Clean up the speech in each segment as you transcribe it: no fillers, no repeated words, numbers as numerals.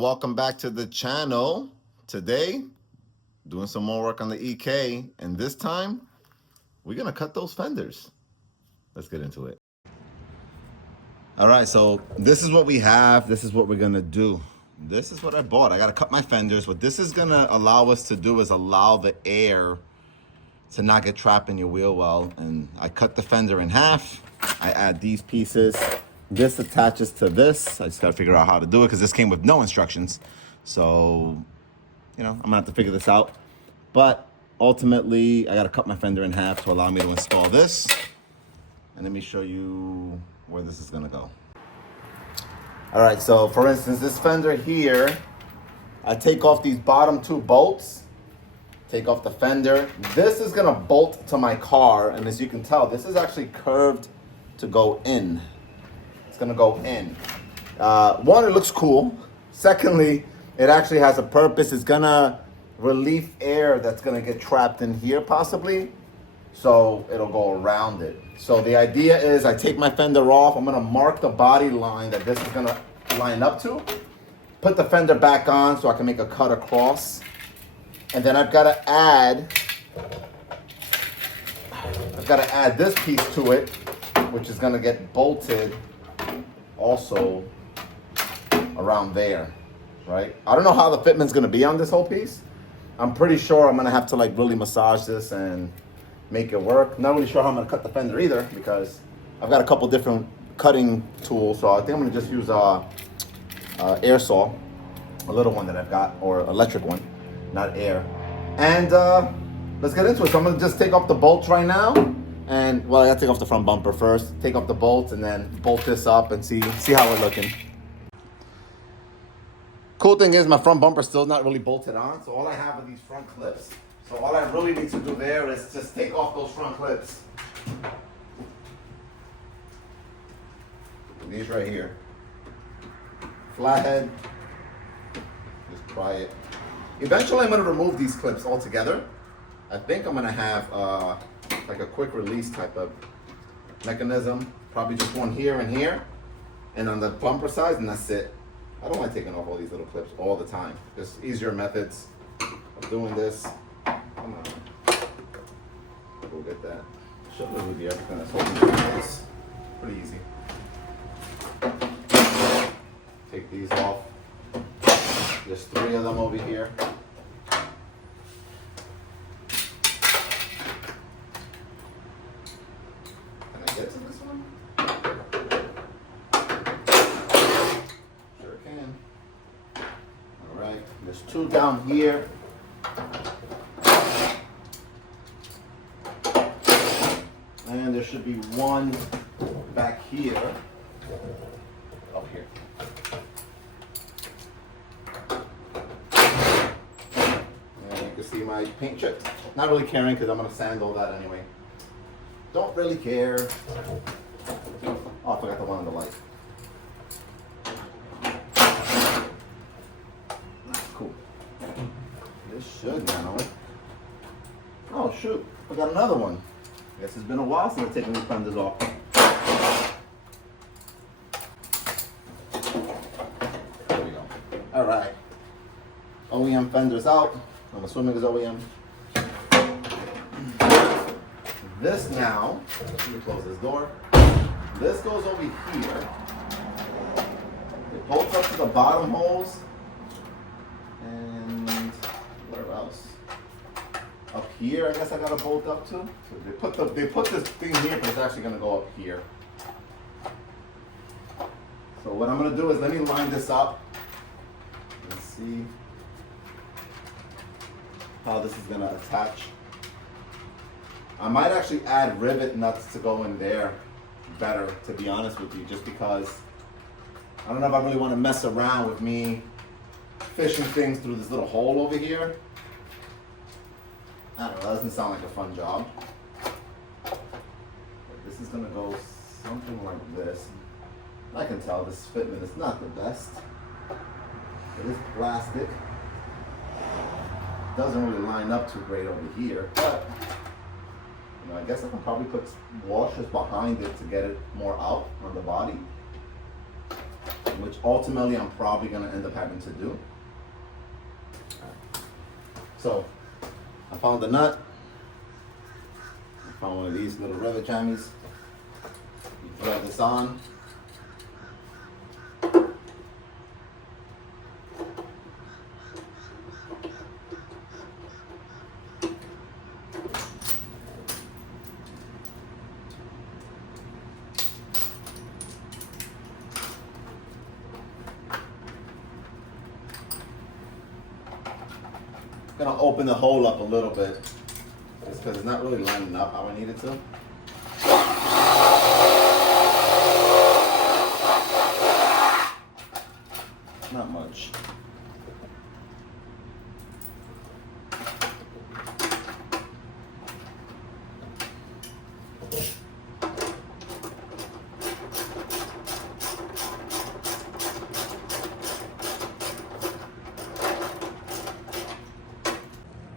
welcome back to the channel. Today, doing some more work on the EK, and this time, we're gonna cut those fenders. Let's get into it. All right, so this is what we have. This is what we're gonna do. This is what I bought. I gotta cut my fenders. What this is gonna allow us to do is allow the air to not get trapped in your wheel well. And I cut the fender in half. I add these pieces. This attaches to this. I just gotta figure out how to do it because this came with no instructions. So, you know, I'm gonna have to figure this out. But ultimately, I gotta cut my fender in half to allow me to install this. And let me show you where this is gonna go. All right, so for instance, this fender here, I take off these bottom two bolts, take off the fender. This is gonna bolt to my car, and as you can tell, this is actually curved to go in. It's gonna go in. One, it looks cool. Secondly, it actually has a purpose. It's gonna relieve air that's gonna get trapped in here possibly, so it'll go around it. So the idea is I take my fender off, I'm gonna mark the body line that this is gonna line up to, put the fender back on so I can make a cut across, and then I've gotta add this piece to it, which is gonna get bolted also around there, right? I don't know how the fitment's gonna be on this whole piece. I'm pretty sure I'm gonna have to like really massage this and make it work. Not really sure how I'm gonna cut the fender either because I've got a couple different cutting tools. So I think I'm gonna just use air saw, a little one that I've got, or electric one, not air. And let's get into it. So I'm gonna just take off the bolts right now. And well, I gotta take off the front bumper first, take off the bolts and then bolt this up and see how we're looking. Cool thing is my front bumper still not really bolted on, so all I have are these front clips. So all I really need to do there is just take off those front clips. These right here. Flathead, just pry it. Eventually I'm gonna remove these clips altogether. I think I'm gonna have like a quick release type of mechanism. Probably just one here and here, and on the bumper side, and that's it. I don't like taking off all these little clips all the time. There's easier methods of doing this. Come on. Go get that. Should live with you everything that's holding it in place. Pretty easy. Take these off. There's 3 of them over here. Can I get to this one? Sure can. All right. There's 2 down here. And there should be 1 back here, up here. And you can see my paint chip. Not really caring because I'm going to sand all that anyway. Don't really care. Oh, I forgot the one on the light. Cool. This should now. Oh shoot, I got another one. Guess it's been a while since I've taken these fenders off. There we go. All right. OEM fenders out. I'm assuming it's OEM. This now, let me close this door. This goes over here. It bolts up to the bottom holes. And where else? Up here, I guess I got a bolt up to. So they put this thing here, but it's actually gonna go up here. So what I'm gonna do is let me line this up and see how this is gonna attach. I might actually add rivet nuts to go in there better, to be honest with you, just because I don't know if I really want to mess around with me fishing things through this little hole over here. I don't know, that doesn't sound like a fun job. But this is gonna go something like this. I can tell this fitment is not the best. It is plastic. Doesn't really line up too great over here, but you know, I guess I can probably put washers behind it to get it more out on the body. which ultimately I'm probably gonna end up having to do. So I found the nut. I found one of these little rivet jammies. You thread this on. Gonna open the hole up a little bit just because it's not really lining up how I need it to. Not much.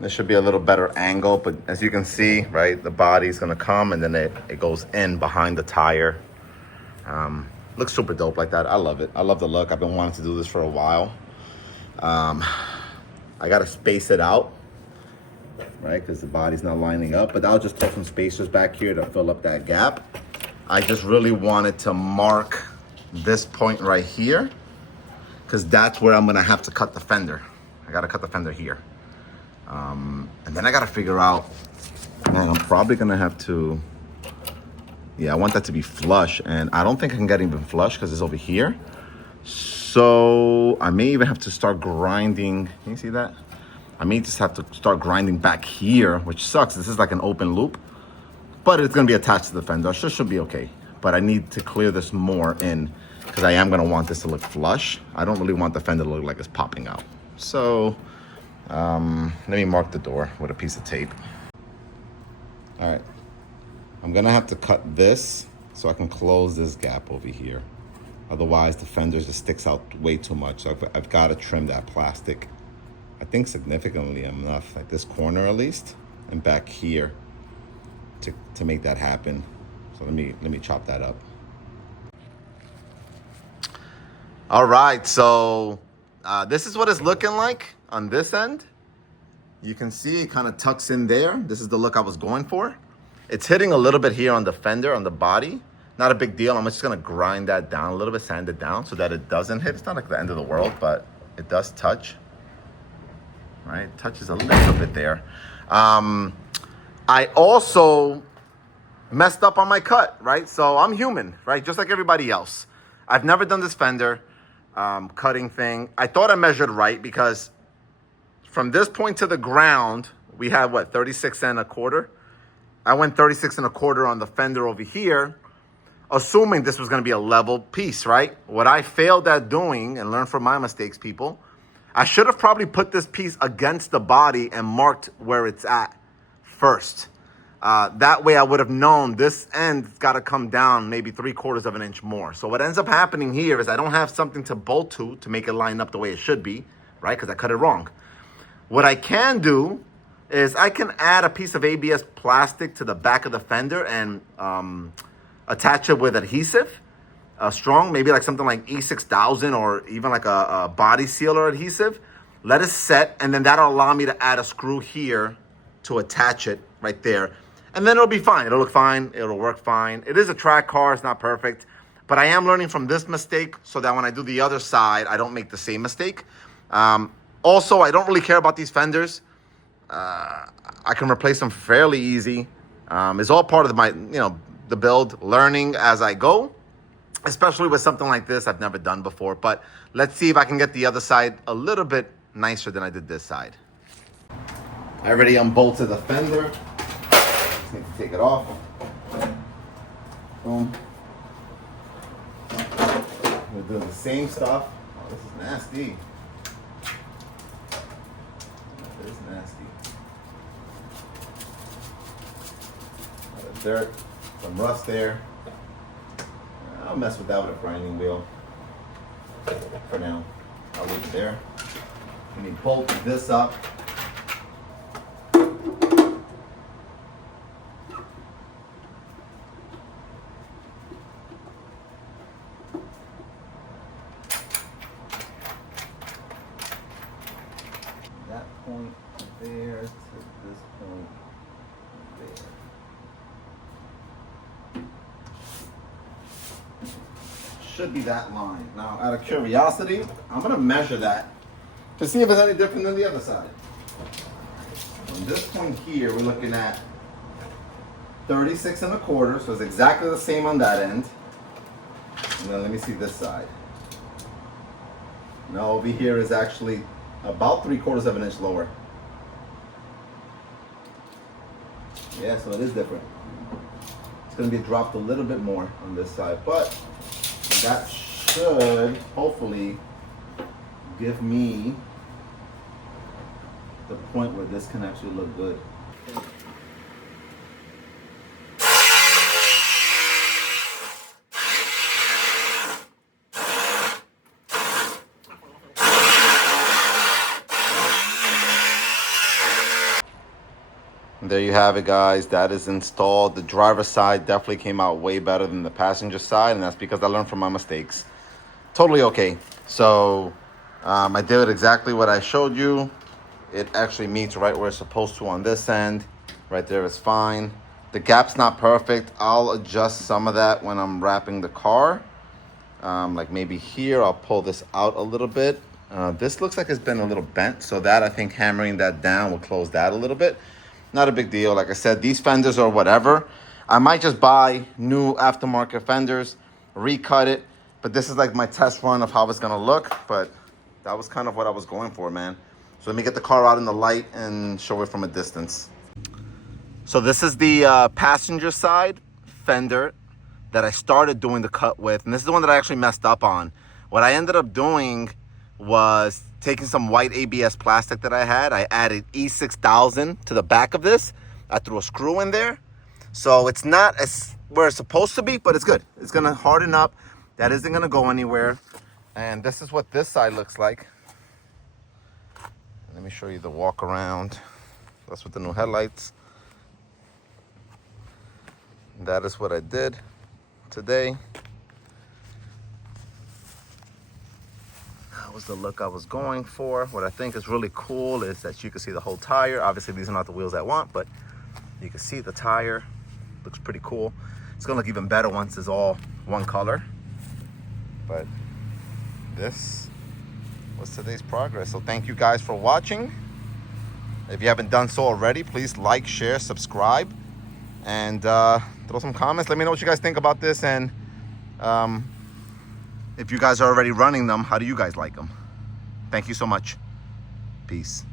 This should be a little better angle, but as you can see, right, the body's gonna come and then it goes in behind the tire. Looks super dope like that. I love it. I love the look. I've been wanting to do this for a while. I gotta space it out, right, because the body's not lining up, but I'll just put some spacers back here to fill up that gap. I just really wanted to mark this point right here because that's where I'm gonna have to cut the fender. I gotta cut the fender here. And then I gotta figure out, man, I'm probably gonna have to, yeah, I want that to be flush, and I don't think I can get even flush because it's over here. So I may even have to start grinding. Can you see that? I may just have to start grinding back here, which sucks. This is like an open loop, but it's gonna be attached to the fender, so it should be okay. But I need to clear this more in because I am gonna want this to look flush. I don't really want the fender to look like it's popping out. So let me mark the door with a piece of tape. All right, I'm gonna have to cut this so I can close this gap over here. Otherwise the fender just sticks out way too much. So I've got to trim that plastic, I think significantly enough, like this corner at least, and back here to make that happen. So let me chop that up. All right, so this is what it's looking like on this end. You can see it kind of tucks in there. This is the look I was going for. It's hitting a little bit here on the fender, on the body. Not a big deal. I'm just gonna grind that down a little bit, sand it down so that it doesn't hit. It's not like the end of the world, but it does touch, right? It touches a little bit there. I also messed up on my cut, right? So I'm human, right? Just like everybody else. I've never done this fender cutting thing. I thought I measured right because from this point to the ground, we have what, 36 1/4? I went 36 1/4 on the fender over here, assuming this was gonna be a level piece, right? What I failed at doing, and learn from my mistakes, people, I should have probably put this piece against the body and marked where it's at first. That way I would have known this end's gotta come down maybe 3/4 of an inch more. So what ends up happening here is I don't have something to bolt to make it line up the way it should be, right? Because I cut it wrong. What I can do is I can add a piece of ABS plastic to the back of the fender and attach it with adhesive, strong, maybe like something like E6000 or even like a body sealer adhesive. Let it set, and then that'll allow me to add a screw here to attach it right there. And then it'll be fine. It'll look fine. It'll work fine. It is a track car. It's not perfect. But I am learning from this mistake so that when I do the other side, I don't make the same mistake. Also, I don't really care about these fenders. I can replace them fairly easy. It's all part of my, the build, learning as I go, especially with something like this I've never done before. But let's see if I can get the other side a little bit nicer than I did this side. I already unbolted the fender. Just need to take it off. Boom. We're doing the same stuff. Oh, this is nasty. That is nasty. A lot of dirt, some rust there. I'll mess with that with a grinding wheel. For now, I'll leave it there. Let me bolt this up. point there to this point there. Should be that line. Now, out of curiosity, I'm gonna measure that to see if it's any different than the other side. From this point here, we're looking at 36 1/4, so it's exactly the same on that end. And then let me see this side. Now over here is actually about 3/4 of an inch lower. Yeah, so it is different. It's gonna be dropped a little bit more on this side, but that should hopefully give me the point where this can actually look good. There you have it, guys. That is installed. The driver's side definitely came out way better than the passenger side, and that's because I learned from my mistakes. Totally okay. So I did exactly what I showed you. It actually meets right where it's supposed to on this end. Right there is fine. The gap's not perfect. I'll adjust some of that when I'm wrapping the car. Like maybe here, I'll pull this out a little bit. This looks like it's been a little bent, so that I think hammering that down will close that a little bit. Not a big deal. Like I said, these fenders or whatever, I might just buy new aftermarket fenders, recut it. But this is like my test run of how it's gonna look. But that was kind of what I was going for, man. So let me get the car out in the light and show it from a distance. So this is the passenger side fender that I started doing the cut with. And this is the one that I actually messed up on. What I ended up doing was taking some white ABS plastic that I had. I added E6000 to the back of this. I threw a screw in there. So it's not as where it's supposed to be, but it's good. It's gonna harden up. That isn't gonna go anywhere. And this is what this side looks like. Let me show you the walk around. That's with the new headlights. That is what I did today. That was the look I was going for. What I think is really cool is that you can see the whole tire. Obviously, these are not the wheels I want, but you can see the tire. Looks pretty cool. It's gonna look even better once it's all one color. But this was today's progress. So thank you guys for watching. If you haven't done so already, please like, share, subscribe, and throw some comments. Let me know what you guys think about this, and if you guys are already running them, how do you guys like them? Thank you so much. Peace.